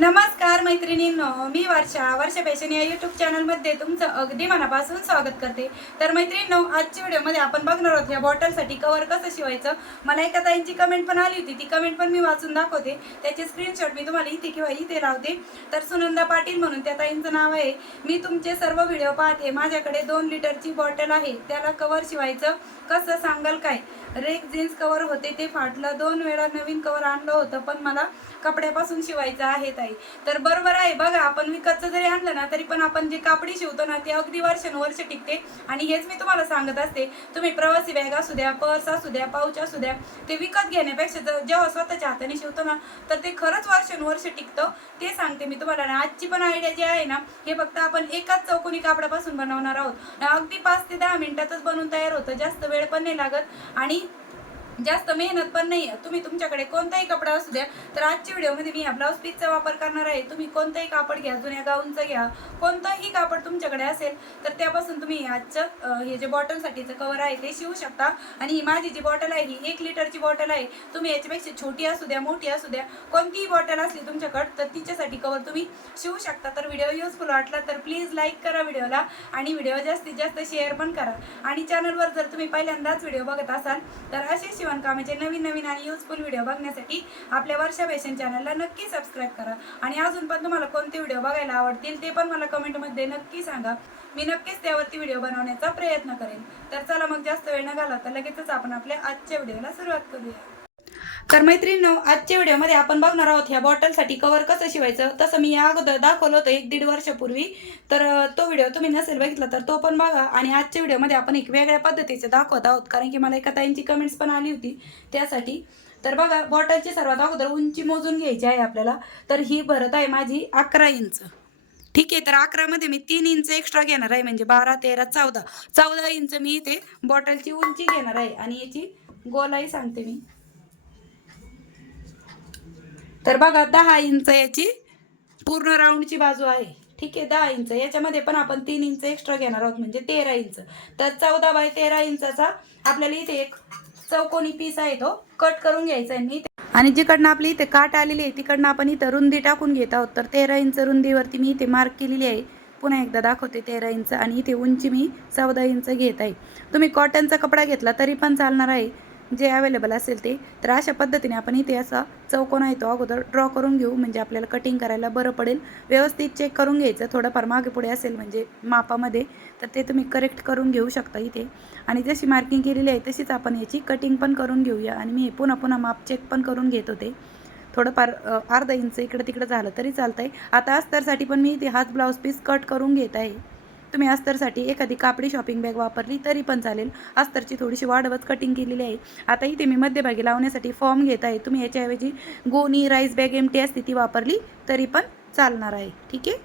नमस्कार मैत्रिणींनो मी वर्षा. वर्षा फॅशन या युट्यूब चॅनलमध्ये तुमचं अगदी मनापासून स्वागत करते. तर मैत्रिणींनो आजच्या व्हिडिओमध्ये आपण बघणार आहोत या बॉटलसाठी कवर कसं शिवायचं. मला एका ताईंची कमेंट पण आली होती. ती कमेंट पण मी वाचून दाखवते. त्याचे स्क्रीनशॉट मी तुम्हाला इथे किंवा इथे लावते. तर सुनंदा पाटील म्हणून त्या ताईंचं नाव आहे. मी तुमचे सर्व व्हिडिओ पाहते. माझ्याकडे दोन लिटरची बॉटल आहे. त्याला कवर शिवायचं. कसं सांगाल काय? रेक जीन्स कवर होते ते फाटलं. दोन वेळा नवीन कवर आणलं होतं पण मला कपड्यापासून शिवायचं आहे ताई. तर बरोबर आहे बघा आपण विकतचं जरी आणलं ना तरी पण आपण जे कापडी शिवतो ना ते अगदी वर्षानुवर्ष टिकते. आणि हेच मी तुम्हाला सांगत असते तुम्ही प्रवासी बॅग असू द्या पर्स असू द्या पाऊच असू द्या ते विकत घेण्यापेक्षा जर- जेव्हा स्वतःच्या हाताने शिवतो ना तर ते खरंच वर्षानुवर्ष टिकतं. ते सांगते मी तुम्हाला. आणि आजची पण आयडिया जी आहे ना हे फक्त आपण एकाच चौकोनी कापडापासून बनवणार आहोत. अगदी पाच ते दहा मिनिटातच बनवून तयार होतं. जास्त वेळ पण नाही लागत. आणि जास्त मेहनत पण नाही आहे तुम्ही तुमच्याकडे कोणताही कपडा असू द्या तर आजच्या व्हिडिओमध्ये मी ह्या ब्लाऊज पीसचा वापर करणार आहे. तुम्ही कोणताही कापड घ्या जुन्या गाऊनचं घ्या कोणताही कापड तुमच्याकडे असेल तर त्यापासून तुम्ही आजचं हे जे बॉटलसाठीचं कवर आहे ते शिवू शकता. आणि ही माझी जी बॉटल आहे ही एक लिटरची बॉटल आहे. तुम्ही याच्यापेक्षा छोटी असू द्या मोठी असू द्या कोणतीही बॉटल असली तुमच्याकडं तर तिच्यासाठी कवर तुम्ही शिवू शकता. तर व्हिडिओ युजफुल वाटला तर प्लीज लाईक करा व्हिडिओला आणि व्हिडिओ जास्तीत जास्त शेअर पण करा. आणि चॅनलवर जर तुम्ही पहिल्यांदाच व्हिडिओ बघत असाल तर असे शिवणकामाचे म्हणजे नवीन नवीन आणि युजफुल व्हिडिओ बघण्यासाठी आपल्या वर्षा फॅशन चॅनलला नक्की सबस्क्राईब करा. आणि अजून पण तुम्हाला कोणते व्हिडिओ बघायला आवडतील ते पण मला कमेंटमध्ये नक्की सांगा. मी नक्कीच त्यावरती व्हिडिओ बनवण्याचा प्रयत्न करेन. तर चला मग जास्त वेळ न घालवता लगेचच आपण आपल्या आजच्या व्हिडिओला सुरुवात करूया. तर मैत्रिणींनो आजच्या व्हिडिओमध्ये आपण बघणार आहोत ह्या बॉटलसाठी कवर कसं शिवायचं? तसं मी या अगोदर दाखवलं होतं एक दीड वर्षापूर्वी. तर तो व्हिडिओ तुम्ही नसेल बघितला तर तो पण बघा. आणि आजच्या व्हिडिओमध्ये आपण एक वेगळ्या पद्धतीचं दाखवत आहोत. कारण की मला एका ताईंची कमेंट्स पण आली होती त्यासाठी. तर बघा बॉटलची सर्वात अगोदर उंची मोजून घ्यायची आहे आपल्याला. तर ही भरत आहे माझी अकरा इंच. ठीक आहे तर अकरामध्ये मी तीन इंच एक्स्ट्रा घेणार आहे. म्हणजे बारा तेरा चौदा. चौदा इंच मी इथे बॉटलची उंची घेणार आहे. आणि याची गोलाई सांगते मी. तर बघा दहा इंच याची पूर्ण राऊंडची बाजू आहे. ठीक आहे दहा इंच. याच्यामध्ये पण आपण तीन इंच एक्स्ट्रा घेणार आहोत म्हणजे तेरा इंच. तर चौदा बाय तेरा इंचाचा आपल्याला इथे एक चौकोनी पीस आहे तो. कट करून घ्यायचा आहे मी आणि जिकडनं आपली इथे काट आलेली आहे तिकडनं आपण इथं रुंदी टाकून घेत आहोत. तर तेरा इंच रुंदीवरती मी इथे मार्क केलेली आहे. पुन्हा एकदा दाखवते तेरा इंच. आणि इथे उंची मी चौदा इंच घेत आहे. तुम्ही कॉटनचा कपडा घेतला तरी पण चालणार आहे. जे अवेलेबल असेल ते तर अशा पद्धतीने आपण इथे असा चौकोन आहे तो अगोदर ड्रॉ करून घेऊ. म्हणजे आपल्याला कटिंग करायला बरं पडेल. व्यवस्थित चेक करून घ्यायचं. थोडंफार मागे पुढे असेल म्हणजे मापामध्ये तर ते तुम्ही करेक्ट करून घेऊ शकता इथे. आणि जशी मार्किंग केलेली आहे तशीच आपण याची कटिंग पण करून घेऊया. आणि मी हे पुन्हा पुन्हा माप चेक पण करून घेत होते. थोडंफार अर्धा इंच इकडं तिकडं झालं तरी चालतंय. आता अस्तरसाठी पण मी इथे हाच ब्लाऊज पीस कट करून घेत आहे. तुम्ही अस्तरसाठी एखादी कापडी शॉपिंग बॅग वापरली तरी पण चालेल. अस्तरची थोडीशी वाढवत कटिंग केलेली आहे. आता इथे मी मध्यभागी लावण्यासाठी फॉर्म घेत आहे. तुम्ही याच्याऐवजी गोणी राईस बॅग एमटी असते ती वापरली तरी पण चालणार आहे. ठीक आहे?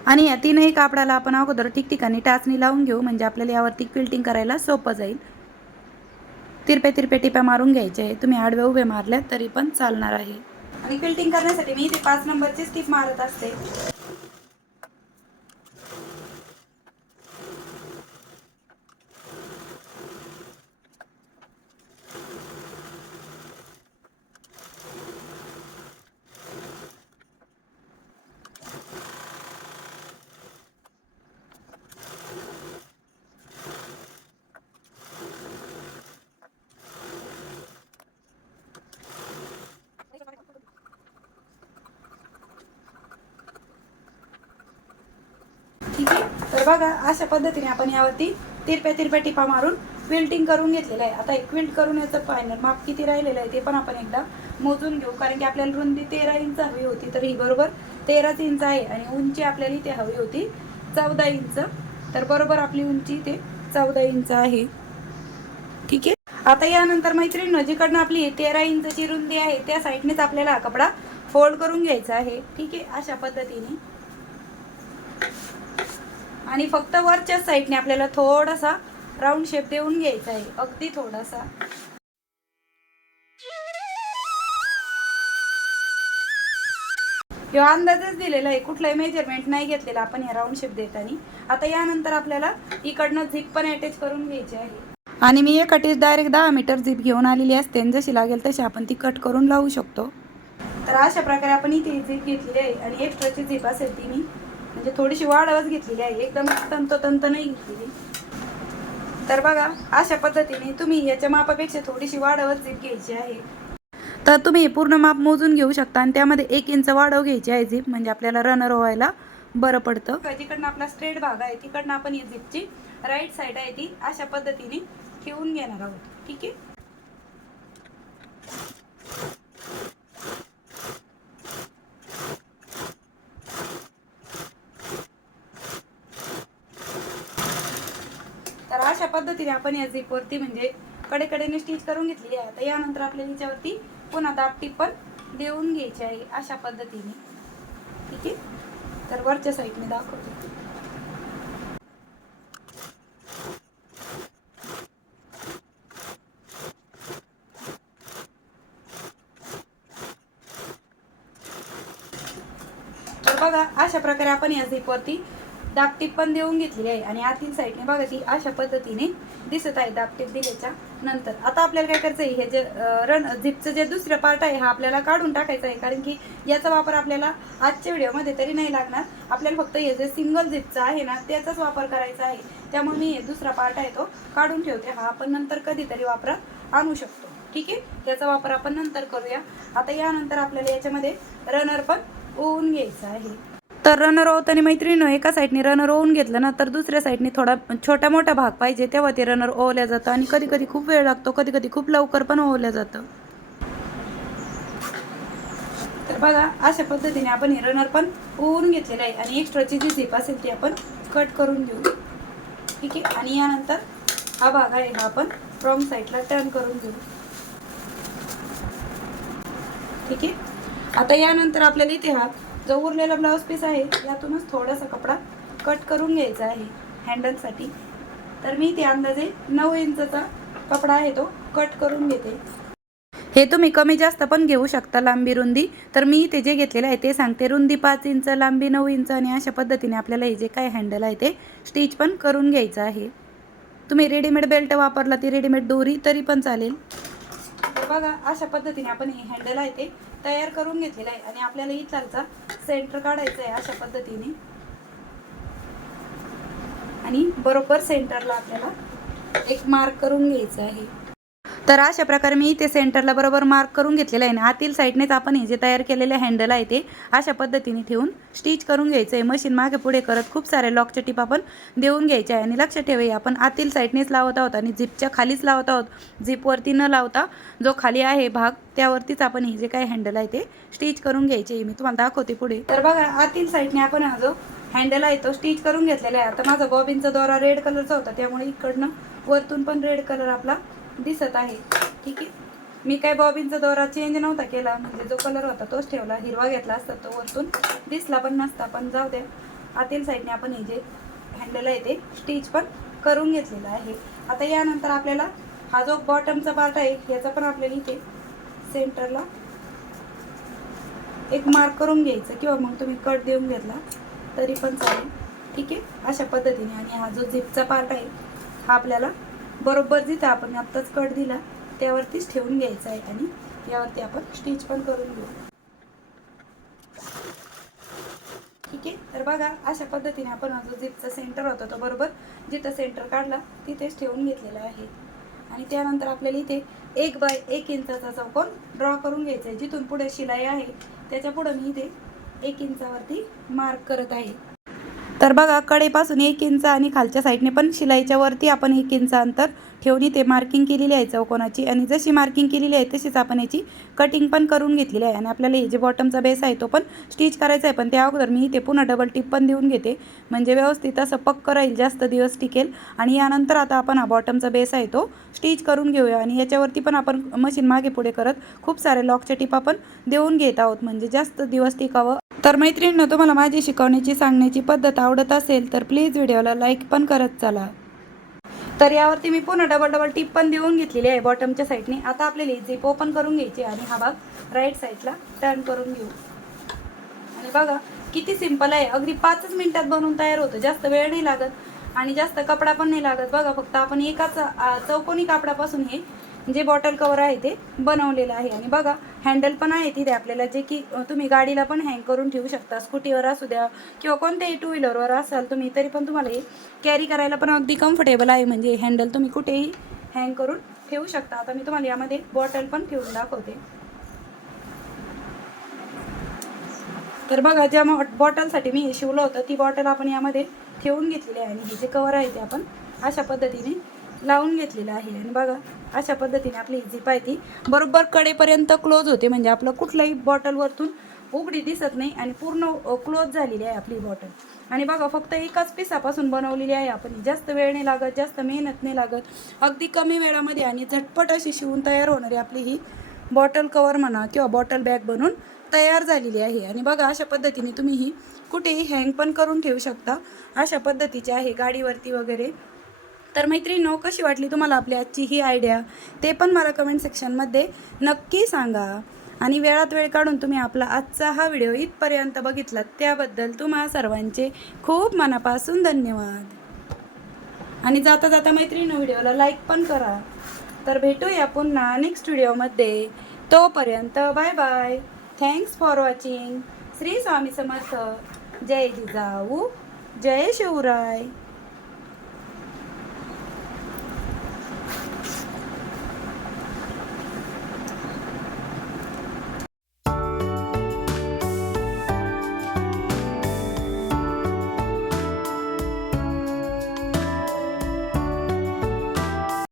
आणि या तीनही कापडाला आपण अगोदर ठिकठिकाणी टाचणी लावून घेऊ. म्हणजे आपल्याला यावरती क्विल्टिंग करायला सोपं जाईल. तिरप्या तिरप्या टिप्या मारून घ्यायचे आहे तुम्ही आडव्या उभे मारल्या तरी पण चालणार आहे. आणि क्विल्टिंग करण्यासाठी मी इथे पाच नंबरची स्टिप मारत असते ठीक आहे तर बघा अशा पद्धतीने आपण यावरती तिरप्या तिरप्या टिपा मारून क्विल्टिंग करून घेतलेलं आहे. आता एक क्विल्ट करून याचं फायनल माप किती राहिलेलं आहे ते पण आपण एकदा मोजून घेऊ. कारण की आपल्याला रुंदी तेरा इंच हवी होती तर ही बरोबर तेराच इंच आहे आणि उंची आपल्याला इथे हवी होती चौदा इंच. तर बरोबर आपली उंची इथे चौदा इंच आहे. ठीक आहे? आता यानंतर मैत्रिणी जिकडनं आपली तेरा इंचची रुंदी आहे त्या साईडनेच आपल्याला हा कपडा फोल्ड करून घ्यायचा आहे. ठीक आहे? अशा पद्धतीने आणि फक्त वरच्या साईडने आपल्याला थोडासा राऊंड शेप देऊन घ्यायचा आहे. अगदी थोडासा. किंवा अंदाजच दिलेला आहे. कुठलाही मेजरमेंट नाही घेतलेला आपण या राऊंड शेप देताना. आता यानंतर आपल्याला इकडनं झिप पण अटॅच करून घ्यायची आहे. आणि मी एक अटॅच डायरेक्ट दहा मीटर झिप घेऊन आलेली असते. आणि जशी लागेल तशी आपण ती कट करून लावू शकतो. तर अशा प्रकारे आपण इथे झिप घेतलेली आहे. आणि एक्स्ट्राची झिप असेल ती मी म्हणजे थोडीशी वाढवच घेतलेली आहे. एकदम तंतोतंत नाही घेतलेली. तर बघा अशा पद्धतीने तुम्ही याच्या मापापेक्षा थोडीशी वाढवत झीप घ्यायची आहे. तर तुम्ही पूर्ण माप मोजून घेऊ शकता आणि त्यामध्ये एक इंच वाढव घ्यायची आहे झीप. म्हणजे आपल्याला रनर व्हायला बरं पडतं. जिकडनं आपला स्ट्रेट भाग आहे तिकडनं आपण ही झीपची राईट साईड आहे ती अशा पद्धतीने ठेवून घेणार आहोत. ठीक आहे तर अशा पद्धतीने आपण या झिपवरती म्हणजे कडेकडेने स्टिच करून घेतलेली आहे. आता यानंतर आपल्याला याच्यावरती पुन्हा दापटी पण देऊन घ्यायची आहे अशा पद्धतीने. ठीक आहे? तर वरच्या साईडने दाखवते. बघा अशा प्रकारे आपण या झिपवरती दाबटीप पण देऊन घेतलेली आहे. आणि आतील साईडने बघा ती अशा पद्धतीने दिसत आहे दाबटीप दिल्याच्या नंतर. आता आपल्याला काय करायचं आहे? हे जे रन झिपचं जे दुसरं पार्ट आहे हा आपल्याला काढून टाकायचा आहे. कारण की याचा वापर आपल्याला आजच्या व्हिडिओमध्ये तरी नाही लागणार. आपल्याला फक्त हे जे सिंगल झिपचं आहे ना त्याचाच वापर करायचा आहे. त्यामुळे मी हे दुसरा पार्ट आहे तो काढून ठेवते. हा आपण नंतर कधीतरी वापरात आणू शकतो. ठीक आहे? त्याचा वापर आपण नंतर करूया. आता यानंतर आपल्याला याच्यामध्ये रनर पण ओवून घ्यायचं आहे. तर रनर ओवताना मैत्रिणीनं एका साईडने रनर ओवून घेतलं ना तर दुसऱ्या साईडने थोडा छोटा मोठा भाग पाहिजे तेव्हा ते रनर ओवल्या जातं. आणि कधी कधी खूप वेळ लागतो कधी कधी खूप लवकर पण ओवल्या जातं. तर बघा अशा पद्धतीने आपण हे रनर पण ओवून घेतलेलं आहे. आणि एक्स्ट्राची जी झिप असेल ती आपण कट करून घेऊ. ठीक आहे? आणि यानंतर हा भाग आहे हा आपण फ्रॉम साईडला टर्न करून घेऊ. ठीक आहे? आता यानंतर आपल्याला इथे हा जो उरलेला ब्लाऊज पीस आहे यातूनच थोडासा कपडा कट करून घ्यायचा आहे हँडलसाठी तर मी ते अंदाजे नऊ इंचचा कपडा आहे तो कट करून घेते. हे तुम्ही कमी जास्त पण घेऊ शकता लांबी रुंदी. तर मी इथे जे घेतलेलं आहे ते सांगते. रुंदी पाच इंच लांबी नऊ इंच आणि अशा पद्धतीने आपल्याला हे जे काय हँडल आहे ते स्टिच पण करून घ्यायचं आहे. तुम्ही रेडीमेड बेल्ट वापरला ती रेडीमेड दोरी तरी पण चालेल. तर बघा अशा पद्धतीने आपण हे हँडल आहे ते तयार करून घेतलेलं आहे आणि आपल्याला इथलाचा सेंटर काढायचं आहे अशा पद्धतीने. आणि बरोबर सेंटरला आपल्याला एक मार्क करून घ्यायचं आहे. तर अशा प्रकारे मी इथे सेंटरला बरोबर मार्क करून घेतलेलं आहे. आणि आतील साईडनेच आपण हे जे तयार केलेले हँडल आहे ते अशा पद्धतीने ठेवून स्टिच करून घ्यायचं आहे. मशीन मागे पुढे करत खूप सारे लॉकच्या टिप आपण देऊन घ्यायचे आहे. आणि लक्ष ठेवा आपण आतील साईडनेच लावत आहोत आणि झिपच्या खालीच लावत आहोत. झिपवरती न लावता जो खाली आहे भाग त्यावरतीच आपण हे जे काही हँडल आहे ते स्टिच करून घ्यायचे मी तुम्हाला दाखवते पुढे. तर बघा आतील साईडने आपण हा जो हँडल आहे तो स्टिच करून घेतलेला आहे. आता माझा बॉबिनचा दोरा रेड कलरचा होता त्यामुळे इकडनं वरतून पण रेड कलर आपला दिसत आहे. ठीक आहे. मी काय बॉबिनचा दोरा चेंज नव्हता केला. म्हणजे जो कलर होता तोच ठेवला. हिरवा घेतला असता तो वरतून. दिसला पण नसता पण जाऊ द्या. आतील साईडने आपण हे जे हँडल आहे ते स्टिच पण करून घेतलेलं आहे. आता यानंतर आपल्याला हा जो बॉटमचा पार्ट आहे याचा पण आपल्याला इथे सेंटरला एक मार्क करून घ्यायचं. किंवा मग तुम्ही कट देऊन घेतला तरी पण चालेल. ठीक आहे. अशा पद्धतीने. आणि हा जो झिपचा पार्ट आहे हा आपल्याला बरोबर जिथं आपण आत्ताच कट दिला त्यावरतीच ठेवून घ्यायचं आहे आणि यावरती आपण स्टिच पण करून घेऊ. ठीक आहे? तर बघा अशा पद्धतीने आपण माझं जो सेंटर होता तो बरोबर जिथं सेंटर काढला तिथेच ठेवून घेतलेला आहे. आणि त्यानंतर आपल्याला इथे एक बाय एक इंचाचा चौकोन ड्रॉ करून घ्यायचा आहे जिथून पुढे शिलाई आहे त्याच्या पुढं मी इथे एक इंचावरती मार्क करत आहे. तर बघा कडेपासून एक इंच आणि खालच्या साईडने पण शिलाईच्या वरती आपण एक इंच अंतर ठेवून इथे मार्किंग केलेली आहे चौकोनाची. आणि जशी मार्किंग केलेली आहे तशीच आपण याची कटिंग पण करून घेतलेली आहे. आणि आपल्याला हे जे बॉटमचा बेस आहे तो पण स्टिच करायचा आहे. पण त्या अगोदर मी इथे पुन्हा डबल टिप पण देऊन घेते. म्हणजे व्यवस्थित असं पक्क राहील जास्त दिवस टिकेल. आणि यानंतर आता आपण हा बॉटमचा बेस आहे तो स्टिच करून घेऊया. आणि याच्यावरती पण आपण मशीन मागे पुढे करत खूप सारे लॉकच्या टिपा पण देऊन घेत आहोत. म्हणजे जास्त दिवस टिकावं तर मैत्रिणींनो तुम्हाला माझी शिकवण्याची सांगण्याची पद्धत आवडत असेल तर प्लीज व्हिडिओला लाईक पण करत चला. तर यावरती मी पुन्हा डबल डबल टिप पण देऊन घेतलेली आहे. बॉटमच्या साईडने आता आपल्याला झिप ओपन करून घ्यायची आणि हा भाग राईट साईडला टर्न करून घेऊ. आणि बघा किती सिंपल आहे. अगदी पाचच मिनिटात बनवून तयार होतं. जास्त वेळ नाही लागत आणि जास्त कपडा पण नाही लागत. बघा फक्त आपण एकाच चौकोनी कापडापासून हे जे बॉटल कवर आहे ते बनवलेलं आहे. आणि बघा हँडल पण आहे तिथे आपल्याला जे की तुम्ही गाडीला पण हँग करून ठेवू शकता. स्कूटीवर असू द्या किंवा कोणत्याही टू व्हीलरवर असाल तुम्ही तरी पण तुम्हाला हे कॅरी करायला पण अगदी कम्फर्टेबल आहे. म्हणजे हँडल तुम्ही कुठेही हँग करून ठेवू शकता. आता मी तुम्हाला यामध्ये बॉटल पण ठेवून दाखवते. तर बघा ज्या बॉटलसाठी मी शिवलं होतं ती बॉटल आपण यामध्ये ठेवून घेतलेली आहे. आणि हे जे कवर आहे ते आपण अशा पद्धतीने लावून घेतलेलं आहे. आणि बघा अशा पद्धतीने आपली ही पायती बरोबर कडेपर्यंत क्लोज होते. म्हणजे आपलं कुठल्याही बॉटलवरतून उघडी दिसत नाही आणि पूर्ण क्लोज झालेली आहे आपली बॉटल आणि बघा फक्त एकाच पिसापासून बनवलेली आहे आपण. जास्त वेळ नाही लागत जास्त मेहनत नाही लागत. अगदी कमी वेळामध्ये आणि झटपट अशी शिवून तयार होणारी आपली ही बॉटल कवर म्हणा किंवा बॉटल बॅग बनून तयार झालेली आहे. आणि बघा अशा पद्धतीने तुम्ही ही कुठेही हँग पण करून ठेवू शकता. अशा पद्धतीची आहे गाडीवरती वगैरे. तर मैत्रिणींनो कशी वाटली तुम्हाला आपली आजची ही आयडिया ते पण मला कमेंट सेक्शनमध्ये नक्की सांगा. आणि वेळात वेळ काढून तुम्ही आपला आजचा हा व्हिडिओ इथपर्यंत बघितलात त्याबद्दल तुम्हा सर्वांचे खूप मनापासून धन्यवाद. आणि जाता जाता मैत्रिणी व्हिडिओला लाईक पण करा. तर भेटूया पुन्हा नेक्स्ट व्हिडिओमध्ये तोपर्यंत bye bye thanks for watching Shri Swami Samarth. जय जिजाऊ. जय शिवराय.